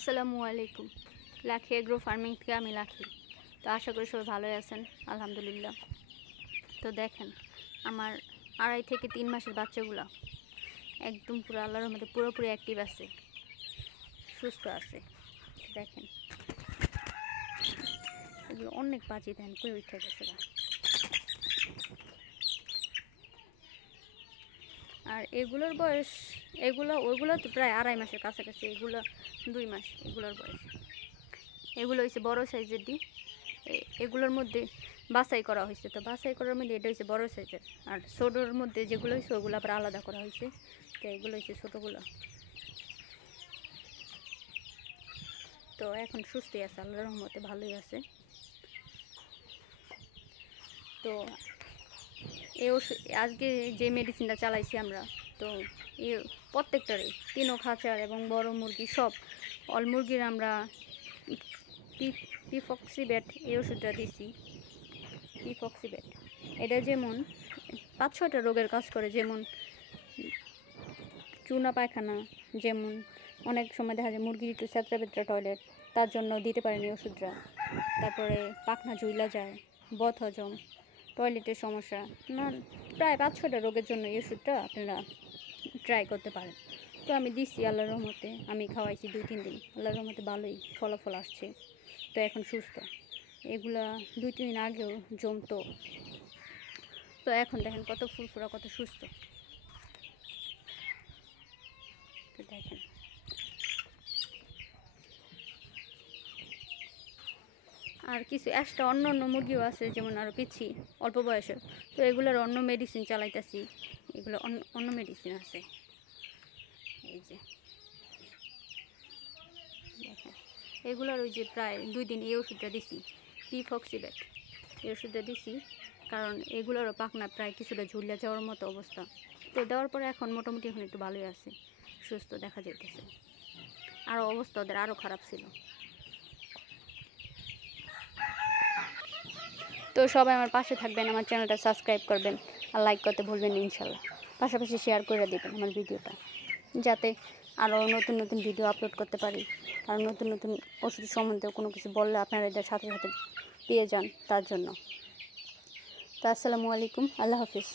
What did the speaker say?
আসসালামু আলাইকুম। লাখি এগ্রো ফার্মিং থেকে আমি লাখি। তো আশা করি সবাই ভালোই আছেন, আলহামদুলিল্লাহ। তো দেখেন আমার 2.5 থেকে 3 মাসের বাচ্চাগুলো একদম পুরো আল্লাহর রহমতে পুরোপুরি অ্যাক্টিভ আছে, সুস্থ আছে। দেখেন এগুলো অনেক বাজি দেন করে উঠে গেছে। আর এগুলোর বয়স ওইগুলো তো প্রায় 2.5 মাসের কাছাকাছি, এগুলো 2 মাস। এগুলোর বয়স এগুলো হচ্ছে বড় সাইজের ডিম। এগুলোর মধ্যে বাছাই করা হয়েছে, তো বাছাই করার মধ্যে এটা হচ্ছে বড় সাইজের, আর ছোটোর মধ্যে যেগুলো হয়েছে ওগুলো আবার আলাদা করা হয়েছে। তো এগুলো হচ্ছে ছোটোগুলো। তো এখন সুস্থই আছে, আল্লাহর রহমতে ভালোই আছে। তো আজকে যে মেডিসিনটা চালাইছি আমরা, তো প্রত্যেকটারই 3 খাঁচার এবং বড় মুরগি সব অল মুরগির আমরা পিফক্সিবেট এই ওষুধটা দিছি। পিফক্সিবেট এটা যেমন 5-6টা রোগের কাজ করে, যেমন চুনা পায়খানা, যেমন অনেক সময় দেখা যায় মুরগির একটু স্যাঁতরা বেতরা টয়লেট, তার জন্য দিতে পারেন এই ওষুধটা। তারপরে পাখনা ঝুইলা যায়, বদ হজম, টয়লেটের সমস্যা, না প্রায় 5-6টা রোগের জন্য এই ওষুধটা আপনারা ট্রাই করতে পারেন। তো আমি দিচ্ছি আল্লাহর রহমতে, আমি খাওয়াইছি 2-3 দিন, আল্লাহর রহমতে ভালোই ফলাফল আসছে। তো এখন সুস্থ। এগুলা 2-3 দিন আগেও জমতো, তো এখন দেখেন কত ফুরফুরা, কত সুস্থ। তো দেখেন আর কিছু এক্সট্রা অন্য মুরগিও আছে, যেমন আরও পিচ্ছি অল্প বয়সের, তো এগুলোর অন্য মেডিসিন চালাইতেছি। এগুলো অন্য মেডিসিন আছে। এই যে দেখেন এগুলোর ওই যে প্রায় 2 দিন এই ওষুধটা দিছি, পিফক্সিবেট এই ওষুধটা দিছি, কারণ এগুলোরও পাখনা প্রায় কিছুটা ঝুলিয়া যাওয়ার মতো অবস্থা। তো দেওয়ার পরে এখন মোটামুটি এখন একটু ভালোই আছে, সুস্থ দেখা যাইতেছে। আরও অবস্থা ওদের আরও খারাপ ছিল। তো সবাই আমার পাশে থাকবেন, আমার চ্যানেলটা সাবস্ক্রাইব করবেন আর লাইক করতে ভুলবেন না ইনশাল্লাহ। পাশাপাশি শেয়ার করে দেবেন আমার ভিডিওটা, যাতে আরও নতুন নতুন ভিডিও আপলোড করতে পারি। আর নতুন নতুন ওষুধ সম্বন্ধে কোনো কিছু বললে আপনারা এদের সাথে সাথে পেয়ে যান, তার জন্য। তো আসসালামু আলাইকুম, আল্লাহ হাফিজ।